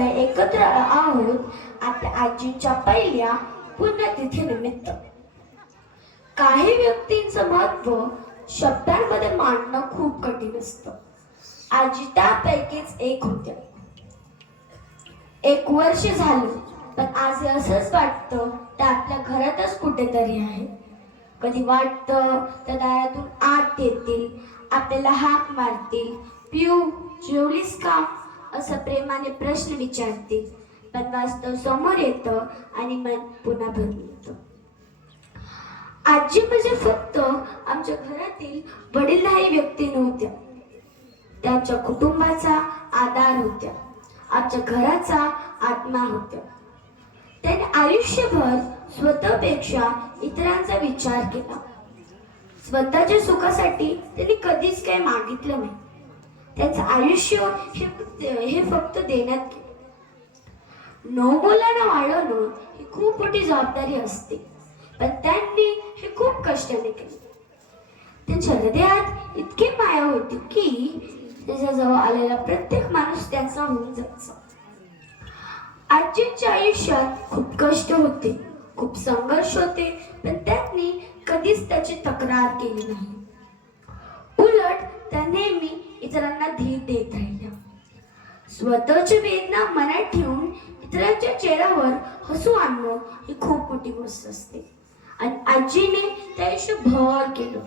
सगळे एकत्र आहोत आपल्या आजींच्या पहिल्या पुण्यतिथीनिमित्त. काही व्यक्तींचं महत्व शब्दांमध्ये मांडणं खूप कठीण असतं. आजी त्यापैकीच एक होत्या. 1 वर्ष झालं, पण आज असंच वाटतं त्या आपल्या घरातच कुठेतरी आहे. कधी वाटतं त्या दारातून आत येतील, आपल्याला हाक मारतील, पिऊ जेवलीस का असं प्रेमाने प्रश्न विचारतील. पण वास्तव समोर येतं आणि मन पुन्हा भरून येतं. आजी म्हणजे फक्त आमच्या घरातील वडीलधारी व्यक्ती नव्हत्या, त्या आमच्या कुटुंबाचा आधार होत्या, आमच्या घराचा आत्मा होत्या. त्याने आयुष्यभर स्वतःपेक्षा इतरांचा विचार केला. स्वतःच्या सुखासाठी त्यांनी कधीच काही मागितलं नाही. त्यांचं आयुष्य हे फक्त देण्यात गेलं. 9 मुलांना वाढवणं ही खूप मोठी जबाबदारी असते, पण त्यांनी हे खूप कष्टाने केले. त्यांच्या हृदयात इतकी माया होती की त्याच्याजवळ आलेला प्रत्येक माणूस त्यांचा होऊन जायचा. आजींच्या आयुष्यात खूप कष्ट होते, खूप संघर्ष होते, पण त्यांनी कधीच त्याची तक्रार केली नाही. उलट त्या नेहमी इतरांना धीर देत राहिल्या. स्वतःची वेदना मनात ठेवून इतरांच्या चेहऱ्यावर हसू आणणं ही खूप मोठी गोष्ट असते, आणि आजीने त्या आयुष्यभर केलं.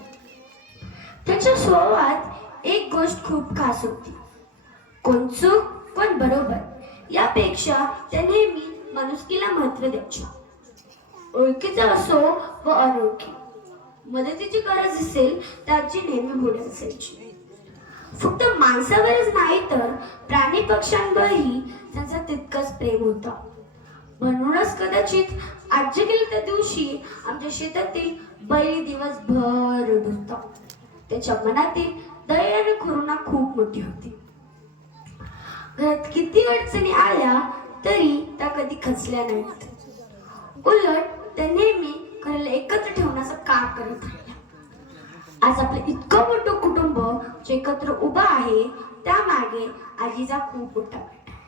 त्याच्या स्वभावात एक गोष्ट खूप खास होती. कोण चूक कोण बरोबर यापेक्षा त्या नेहमी माणुसकीला महत्त्व द्यायच्या. ओळखीचा असो व अनोळखी, मदतीची गरज असेल तर आजी नेहमी पुढे असायची. फक्त माणसावरच नाही तर प्राणी पक्ष्यांवरही त्यांचा तितकंच प्रेम होता. म्हणूनच कदाचित आजी गेल्या त्या दिवशी आमच्या शेतातील बैल दिवसभर रडत होता. त्याच्या मनातील दया आणि करुणा खूप मोठी होती. घरात किती अडचणी आल्या तरी त्या कधी खचल्या नाहीत. उलट त्या नेहमी घराला एकत्र ठेवण्याचं काम करत राहिल्या. आज आपलं इतकं मोठं कुटुंब जे एकत्र उभं आहे, त्यामागे आजीचा खूप मोठा वाटा आहे.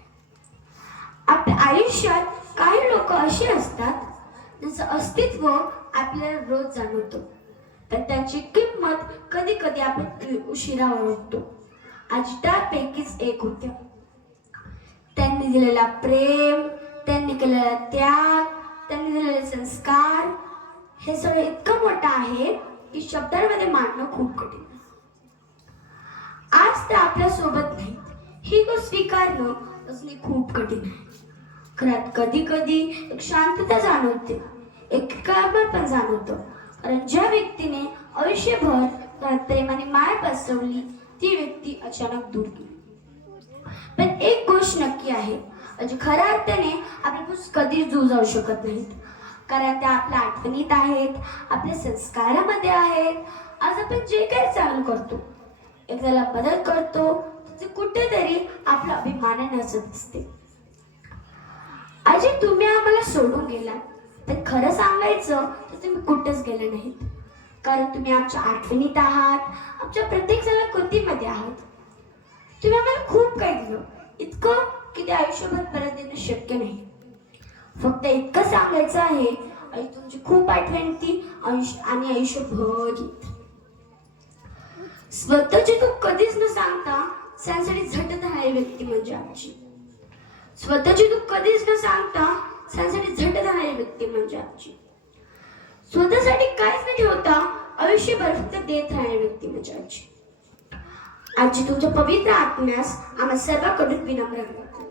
आपल्या आयुष्यात काही लोक असे असतात ज्यांचं अस्तित्व आपल्याला रोज जाणवतं, पण त्यांची किंमत कधी कधी आपण उशिरा ओळखतो. आजी त्यापैकीच एक होत्या. त्यांनी दिलेला प्रेम, त्यांनी केलेला त्याग, त्यांनी दिलेले संस्कार हे सगळं इतकं मोठं आहे की शब्दांमध्ये मांडणं खूप कठीण आहे. आज ते आपल्या सोबत नाहीत, ही गोष्ट स्वीकारणं असणे खूप कठीण आहे. घरात कधी कधी एक शांतता जाणवते, एक काळपण पण जाणवतं, कारण ज्या व्यक्तीने आयुष्यभर घरात प्रेमाने माया पसरवली ती व्यक्ती अचानक दूर गेली. पण एक गोष्ट नक्की आहे, म्हणजे खऱ्या अर्थाने आपले कधीच दूर जाऊ शकत नाहीत, कारण त्या आपल्या आठवणीत आहेत, आपल्या संस्कारामध्ये आहेत. आज आपण जे काही चालू करतो, एखाद्याला मदत करतो, ते कुठेतरी आपला अभिमानाने हसत असते. आजी तुम्ही आम्हाला सोडून गेला, पण खरं सांगायचं तर तुम्ही कुठेच गेले नाहीत, कारण तुम्ही आमच्या आठवणीत आहात, आमच्या प्रत्येक जण कृतीमध्ये आहात. तुम्ही आम्हाला खूप काही दिलं, इतकं की ते आयुष्यभर परत देणं शक्य नाही. फक्त इतकं सांगायचं आहे, आई तुमची खूप आठवण येते आणि आयुष्यभर येते. स्वतःची तू कधीच न सांगता त्यांसाठी झटत राहणारी व्यक्ती म्हणजे आजी. स्वतःची तू कधीच न सांगता त्यांसाठी झटत राहणारी व्यक्ती म्हणजे आजी. स्वतःसाठी काहीच न ठेवता आयुष्यभर फक्त देत राहणारी व्यक्ती म्हणजे आजी. आजी तुमच्या पवित्र आत्म्यास आम्हा सर्वांकडून विनम्र विनंती.